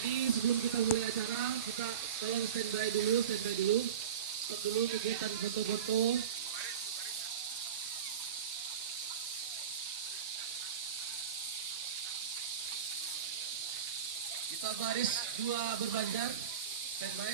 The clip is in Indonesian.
Jadi sebelum kita mulai acara, kita tolong standby dulu. Stop dulu kegiatan foto-foto. Kita baris dua berbanjar, standby.